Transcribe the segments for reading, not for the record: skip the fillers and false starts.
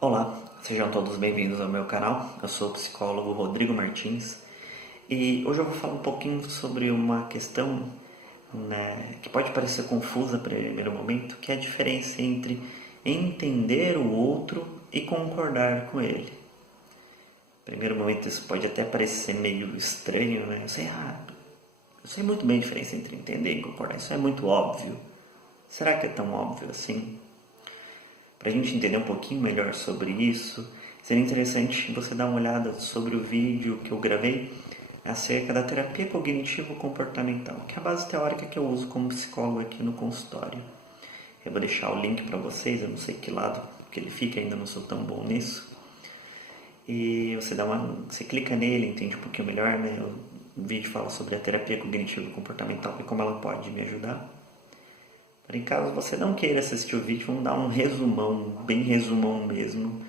Olá, sejam todos bem-vindos ao meu canal. Eu sou o psicólogo Rodrigo Martins e hoje eu vou falar um pouquinho sobre uma questão, que pode parecer confusa a primeiro momento, que é a diferença entre entender o outro e concordar com ele. Primeiro momento isso pode até parecer meio estranho, né? Eu sei muito bem a diferença entre entender e concordar, isso é muito óbvio. Será que é tão óbvio assim? Para a gente entender um pouquinho melhor sobre isso, seria interessante você dar uma olhada sobre o vídeo que eu gravei acerca da terapia cognitivo-comportamental, que é a base teórica que eu uso como psicólogo aqui no consultório. Eu vou deixar o link para vocês, eu não sei que lado que ele fica, ainda não sou tão bom nisso. E você clica nele, entende um pouquinho melhor, né? O vídeo fala sobre a terapia cognitivo-comportamental e como ela pode me ajudar. Em caso você não queira assistir o vídeo, vamos dar um resumão, bem resumão mesmo,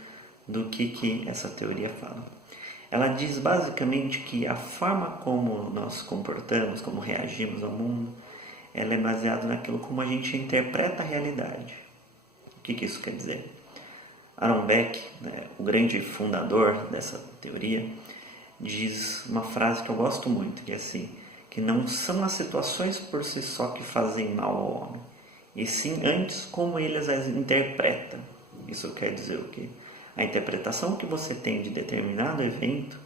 do que essa teoria fala. Ela diz basicamente que a forma como nós comportamos, como reagimos ao mundo, ela é baseada naquilo como a gente interpreta a realidade. O que isso quer dizer? Aaron Beck, né, o grande fundador dessa teoria, diz uma frase que eu gosto muito, que é assim, que não são as situações por si só que fazem mal ao homem, e sim antes como ele as interpreta. Isso quer dizer o quê? A interpretação que você tem de determinado evento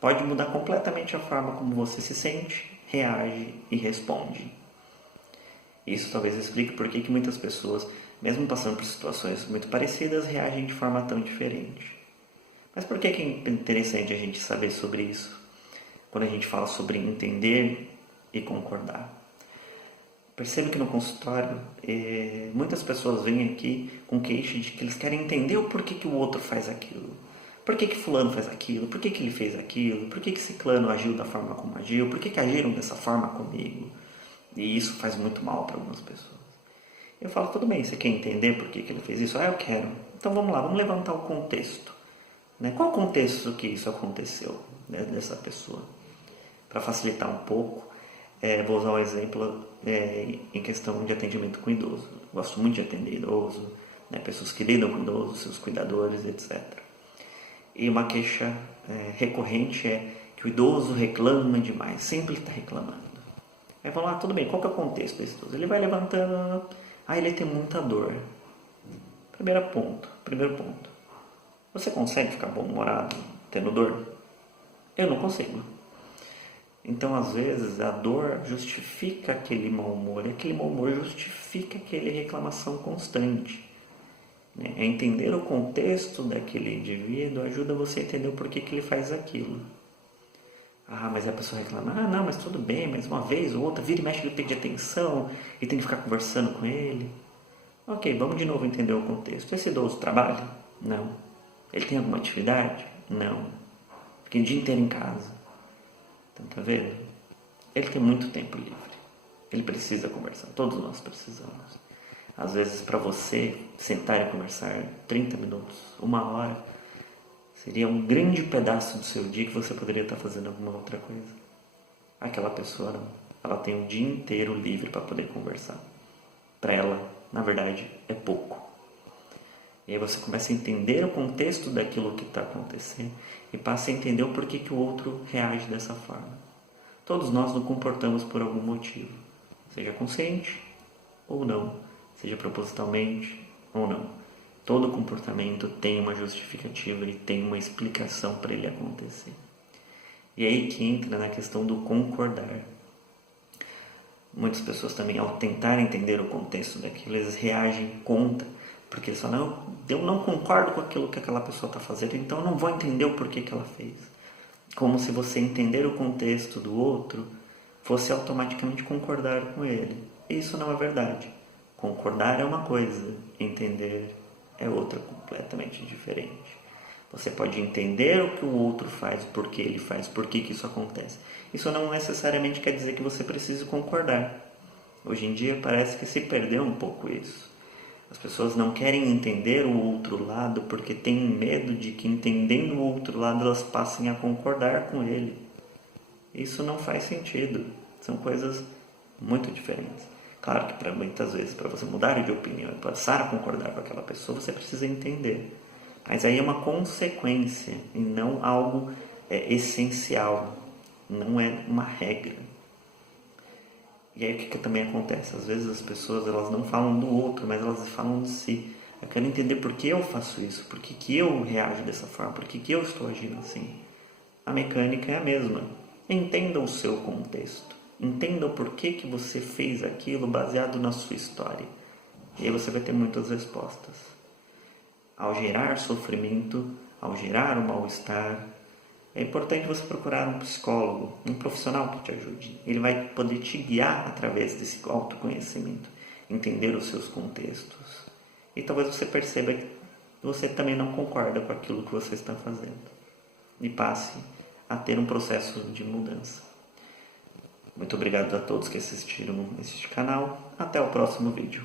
pode mudar completamente a forma como você se sente, reage e responde. Isso talvez explique por que muitas pessoas, mesmo passando por situações muito parecidas, reagem de forma tão diferente. Mas por que é interessante a gente saber sobre isso? Quando a gente fala sobre entender e concordar. Percebo que no consultório muitas pessoas vêm aqui com queixa de que eles querem entender o porquê que o outro faz aquilo. Por que fulano faz aquilo? Por que ele fez aquilo? Por que ciclano agiu da forma como agiu? Por que agiram dessa forma comigo? E isso faz muito mal para algumas pessoas. Eu falo, tudo bem, você quer entender por que ele fez isso? Ah, eu quero. Então vamos lá, vamos levantar o contexto. Qual o contexto que isso aconteceu, né, dessa pessoa? Para facilitar um pouco, vou usar um exemplo em questão de atendimento com idoso. Gosto muito de atender idoso, né, pessoas que lidam com idosos, seus cuidadores, etc. E uma queixa recorrente é que o idoso reclama demais, sempre está reclamando. Aí vamos lá, tudo bem, qual que é o contexto desse idoso? Ele vai levantando, ele tem muita dor. Primeiro ponto. Você consegue ficar bom-humorado tendo dor? Eu não consigo. Então, às vezes, a dor justifica aquele mau humor, e aquele mau humor justifica aquela reclamação constante. Entender o contexto daquele indivíduo ajuda você a entender o porquê que ele faz aquilo. Ah, mas a pessoa reclama, não, mas tudo bem, mas uma vez ou outra, vira e mexe, ele pede atenção e tem que ficar conversando com ele. Ok, vamos de novo entender o contexto. Esse idoso trabalha? Não. Ele tem alguma atividade? Não. Fica o dia inteiro em casa. Então, tá vendo? Ele tem muito tempo livre. Ele precisa conversar. Todos nós precisamos. Às vezes, para você sentar e conversar 30 minutos, uma hora, seria um grande pedaço do seu dia que você poderia estar fazendo alguma outra coisa. Aquela pessoa não. Ela tem o dia inteiro livre para poder conversar. Para ela, na verdade, é pouco. E aí você começa a entender o contexto daquilo que está acontecendo e passa a entender o porquê que o outro reage dessa forma. Todos nós nos comportamos por algum motivo, seja consciente ou não, seja propositalmente ou não. Todo comportamento tem uma justificativa e tem uma explicação para ele acontecer. E aí que entra na questão do concordar. Muitas pessoas também, ao tentar entender o contexto daquilo, eles reagem contra, porque eles falam, eu não concordo com aquilo que aquela pessoa está fazendo, então eu não vou entender o porquê que ela fez. Como se você entender o contexto do outro fosse automaticamente concordar com ele. Isso não é verdade. Concordar é uma coisa, entender é outra completamente diferente. Você pode entender o que o outro faz, por que ele faz, por que isso acontece. Isso não necessariamente quer dizer que você precise concordar. Hoje em dia parece que se perdeu um pouco isso. As pessoas não querem entender o outro lado porque têm medo de que, entendendo o outro lado, elas passem a concordar com ele. Isso não faz sentido. São coisas muito diferentes. Claro que muitas vezes, para você mudar de opinião e passar a concordar com aquela pessoa, você precisa entender Mas aí é uma consequência e não algo essencial, não é uma regra. E aí o que também acontece? Às vezes as pessoas elas não falam do outro, mas elas falam de si. Eu quero entender por que eu faço isso, por que eu reajo dessa forma, por que eu estou agindo assim. A mecânica é a mesma. Entenda o seu contexto. Entenda o porquê que você fez aquilo baseado na sua história. E aí você vai ter muitas respostas. Ao gerar sofrimento, ao gerar o mal-estar, é importante você procurar um psicólogo, um profissional que te ajude. Ele vai poder te guiar através desse autoconhecimento, entender os seus contextos. E talvez você perceba que você também não concorda com aquilo que você está fazendo. E passe a ter um processo de mudança. Muito obrigado a todos que assistiram este canal. Até o próximo vídeo.